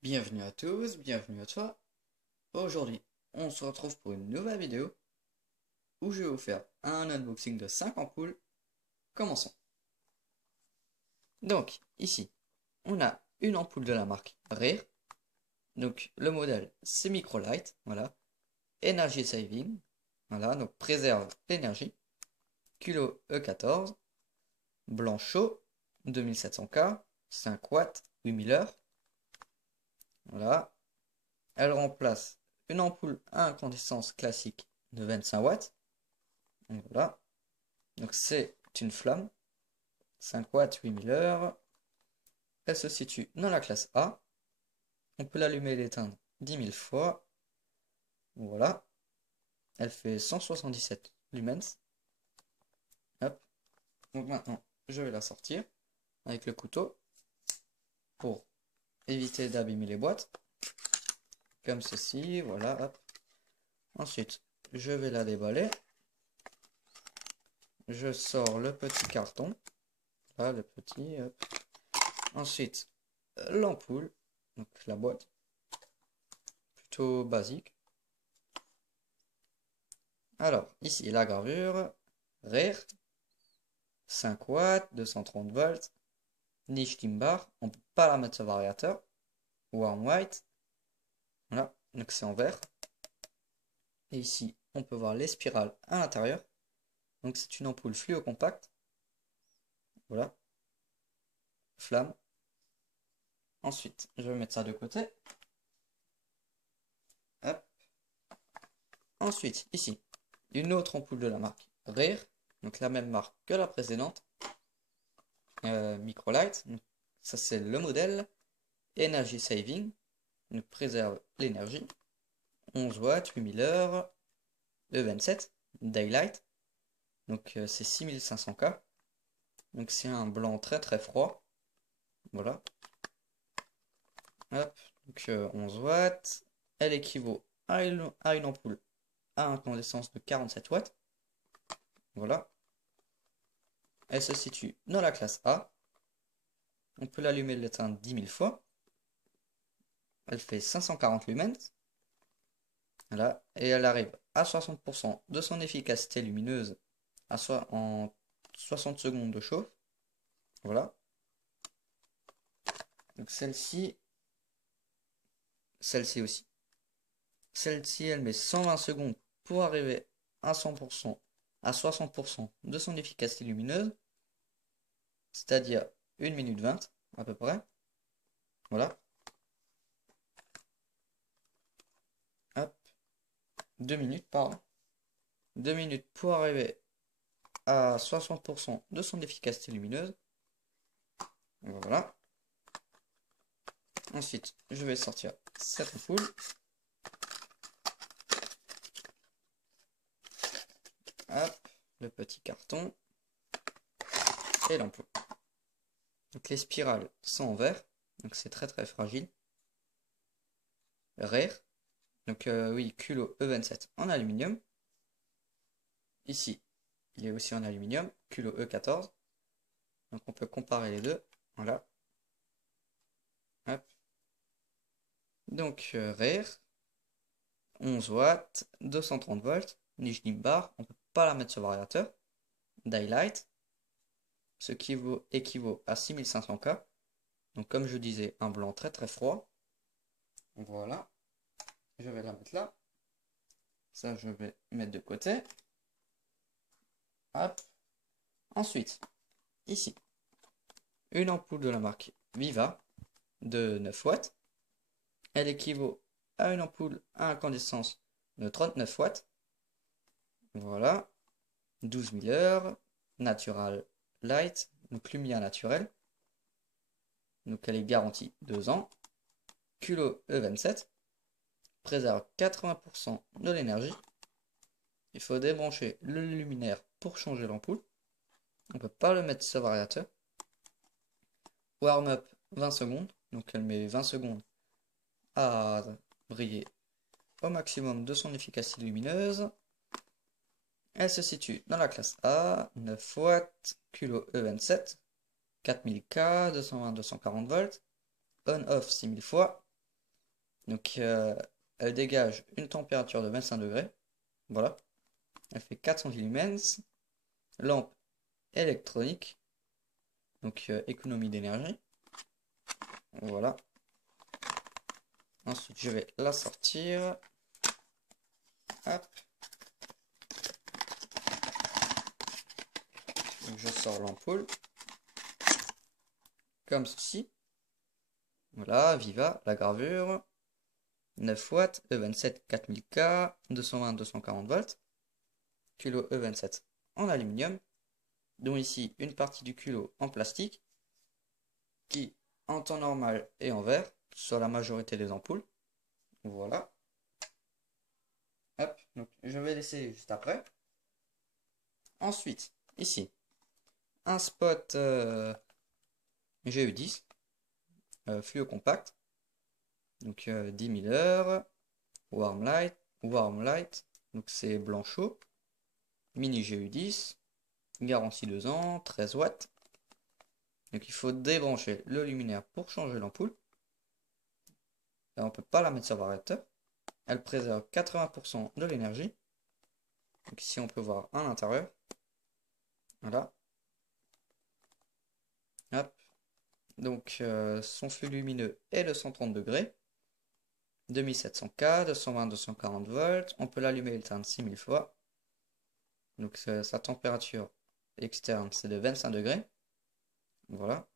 Bienvenue à tous, bienvenue à toi. Aujourd'hui, on se retrouve pour une nouvelle vidéo où je vais vous faire un unboxing de 5 ampoules. Commençons. Donc, ici, on a une ampoule de la marque Rare. Donc, le modèle, c'est Microlight. Voilà. Energy Saving. Voilà, donc préserve l'énergie. Kilo E14. Blanc chaud. 2700K. 5 watts. 8000 heures. Voilà. Elle remplace une ampoule à incandescence classique de 25 watts. Donc voilà. Donc c'est une flamme. 5 watts, 8000 heures. Elle se situe dans la classe A. On peut l'allumer et l'éteindre 10 000 fois. Voilà. Elle fait 177 lumens. Hop. Donc maintenant, je vais la sortir avec le couteau pour éviter d'abîmer les boîtes. Comme ceci. Voilà. Hop. Ensuite, je vais la déballer. Je sors le petit carton. Là, le petit. Hop. Ensuite, l'ampoule. Donc la boîte. Plutôt basique. Alors, ici, la gravure, Rare, 5 watts, 230 volts, niche timbar, on ne peut pas la mettre sur variateur, warm white, voilà, donc c'est en vert. Et ici, on peut voir les spirales à l'intérieur, donc c'est une ampoule fluo compacte, voilà, flamme. Ensuite, je vais mettre ça de côté. Hop. Ensuite, ici, une autre ampoule de la marque Rare, donc la même marque que la précédente, Microlight, donc ça c'est le modèle, Energy Saving, donc préserve l'énergie, 11 watts, 8000 heures, E27, Daylight, donc c'est 6500K, donc c'est un blanc très très froid, voilà, hop, donc 11 watts, elle équivaut à une ampoule à incandescence de 47 watts, voilà, elle se situe dans la classe A, on peut l'allumer et l'éteindre 10 000 fois, elle fait 540 lumens, voilà, et elle arrive à 60% de son efficacité lumineuse en 60 secondes de chauffe. Voilà. Donc celle-ci aussi. Celle-ci, elle met 120 secondes pour arriver à 100%, à 60% de son efficacité lumineuse. C'est-à-dire 1 minute 20 à peu près. Voilà. Hop. 2 minutes, pardon. 2 minutes pour arriver à 60% de son efficacité lumineuse. Voilà. Ensuite, je vais sortir cette ampoule. Hop, le petit carton et l'ampoule. Donc les spirales sont en verre, donc c'est très très fragile. Rare, donc oui, culot E27 en aluminium. Ici, il est aussi en aluminium, culot E14. Donc on peut comparer les deux. Voilà. Hop. Donc Rare, 11 watts, 230 volts, niche bar, on ne peut pas la mettre sur variateur. Daylight, ce qui équivaut à 6500K. Donc comme je disais, un blanc très très froid. Voilà. Je vais la mettre là. Ça, je vais mettre de côté. Hop. Ensuite, ici, une ampoule de la marque Viva de 9 watts. Elle équivaut à une ampoule à incandescence de 39 watts. Voilà. 12 000 heures. Natural Light. Donc lumière naturelle. Donc elle est garantie 2 ans. Culot E27. Préserve 80% de l'énergie. Il faut débrancher le luminaire pour changer l'ampoule. On ne peut pas le mettre sur variateur. Warm up 20 secondes. Donc elle met 20 secondes à briller au maximum de son efficacité lumineuse. Elle se situe dans la classe A, 9 watts, culot E27, 4000K, 220-240 volts, on-off 6000 fois. Donc, elle dégage une température de 25 degrés. Voilà. Elle fait 400 lumens. Lampe électronique. Donc, économie d'énergie. Voilà. Ensuite, je vais la sortir. Hop. Donc, je sors l'ampoule. Comme ceci. Voilà, Viva, la gravure. 9 watts, E27 4000K, 220-240 volts. Culot E27 en aluminium. Dont ici une partie du culot en plastique. Qui, en temps normal, est en verre. Sur la majorité des ampoules. Voilà. Hop, donc je vais laisser juste après. Ensuite, ici, un spot GE10, fluo compact, donc 10 000 heures, warm light, donc c'est blanc chaud, mini GE10, garantie 2 ans, 13 watts. Donc il faut débrancher le luminaire pour changer l'ampoule. Là, on peut pas la mettre sur variateur. Elle préserve 80% de l'énergie. Donc ici on peut voir à l'intérieur. Voilà. Hop. Donc son flux lumineux est de 130 degrés. 2700K, 220-240 volts. On peut l'allumer et l'éteindre 6000 fois. Donc sa température externe c'est de 25 degrés. Voilà.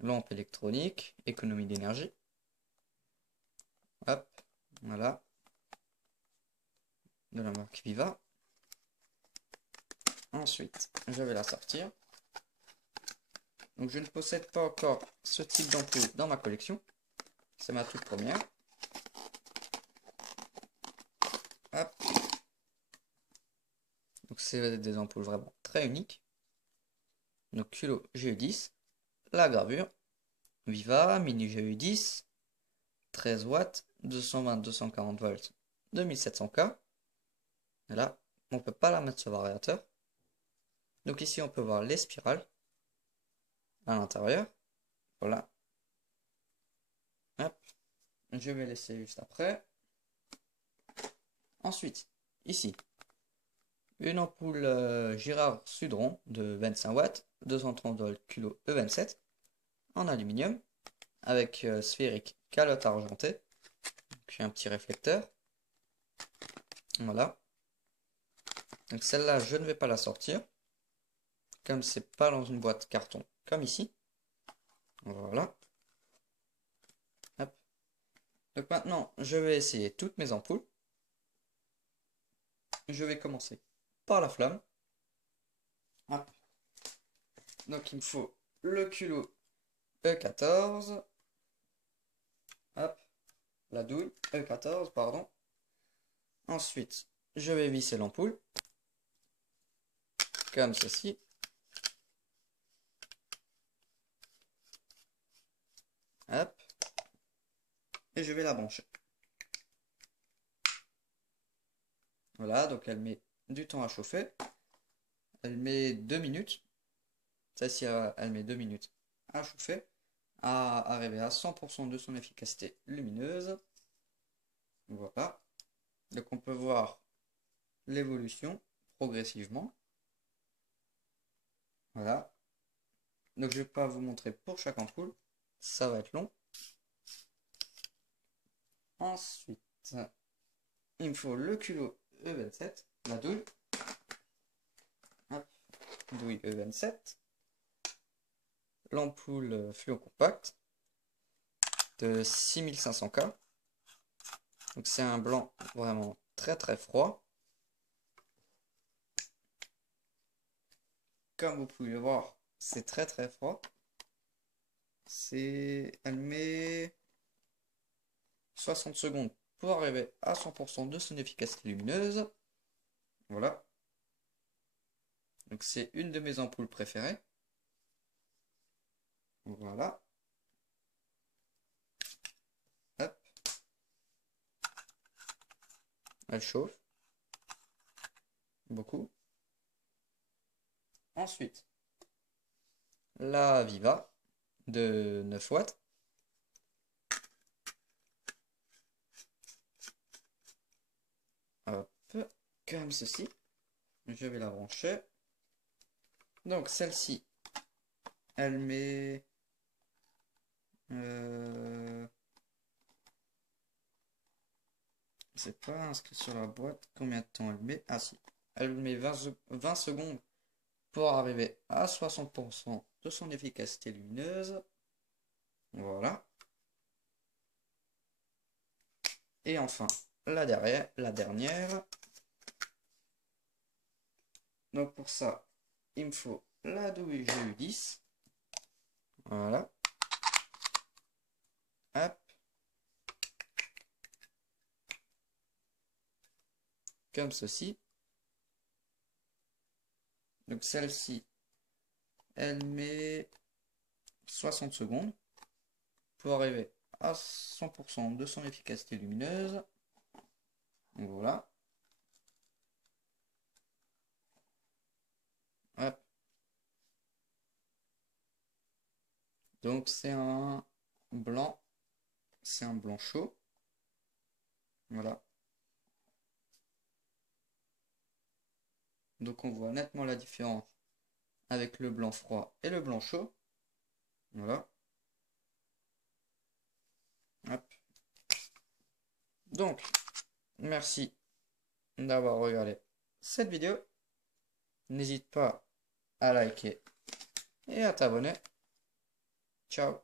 Lampe électronique, économie d'énergie. Hop, voilà. De la marque Viva. Ensuite, je vais la sortir. Donc je ne possède pas encore ce type d'ampoule dans ma collection. C'est ma toute première. Hop. Donc c'est des ampoules vraiment très uniques. Donc culot GE10, la gravure, Viva, mini GE10, 13 watts, 220-240 volts, 2700K. Et là, on ne peut pas la mettre sur variateur. Donc ici, on peut voir les spirales à l'intérieur. Voilà. Hop. Je vais laisser juste après. Ensuite, ici, une ampoule Girard Sudron de 25 watts, 230 volts kilo E27 en aluminium avec sphérique calotte argentée. Puis un petit réflecteur. Voilà. Donc celle-là, je ne vais pas la sortir. Comme c'est pas dans une boîte carton, comme ici. Voilà. Hop. Donc maintenant, je vais essayer toutes mes ampoules. Je vais commencer par la flamme. Hop. Donc il me faut le culot E14. Hop. La douille E14, pardon. Ensuite, je vais visser l'ampoule. Comme ceci. Hop. Et je vais la brancher. Voilà, donc elle met du temps à chauffer. Elle met 2 minutes. Celle-ci, elle met 2 minutes à chauffer. À arriver à 100% de son efficacité lumineuse. Voilà. Donc on peut voir l'évolution progressivement. Voilà. Donc je ne vais pas vous montrer pour chaque ampoule. Ça va être long. Ensuite, il me faut le culot E27, la douille. Hop. Douille E27. L'ampoule fluo compact de 6500K. Donc c'est un blanc vraiment très très froid. Comme vous pouvez le voir, c'est très très froid. Elle met 60 secondes pour arriver à 100% de son efficacité lumineuse. Voilà. Donc c'est une de mes ampoules préférées. Voilà. Hop. Elle chauffe. Beaucoup. Ensuite, la Viva de 9 watts. comme ceci. Je vais la brancher. Donc celle-ci, elle met... c'est pas inscrit sur la boîte combien de temps elle met. Ah si, elle met 20 secondes pour arriver à 60% de son efficacité lumineuse. Voilà. Et enfin, la dernière. Donc pour ça, il me faut la WGU10. Voilà. Hop. Comme ceci. Donc celle-ci, elle met 60 secondes pour arriver à 100% de son efficacité lumineuse. Voilà. Hop. Donc c'est un blanc. C'est un blanc chaud. Voilà. Donc on voit nettement la différence avec le blanc froid et le blanc chaud. Voilà. Hop. Donc, merci d'avoir regardé cette vidéo. N'hésite pas à liker et à t'abonner. Ciao.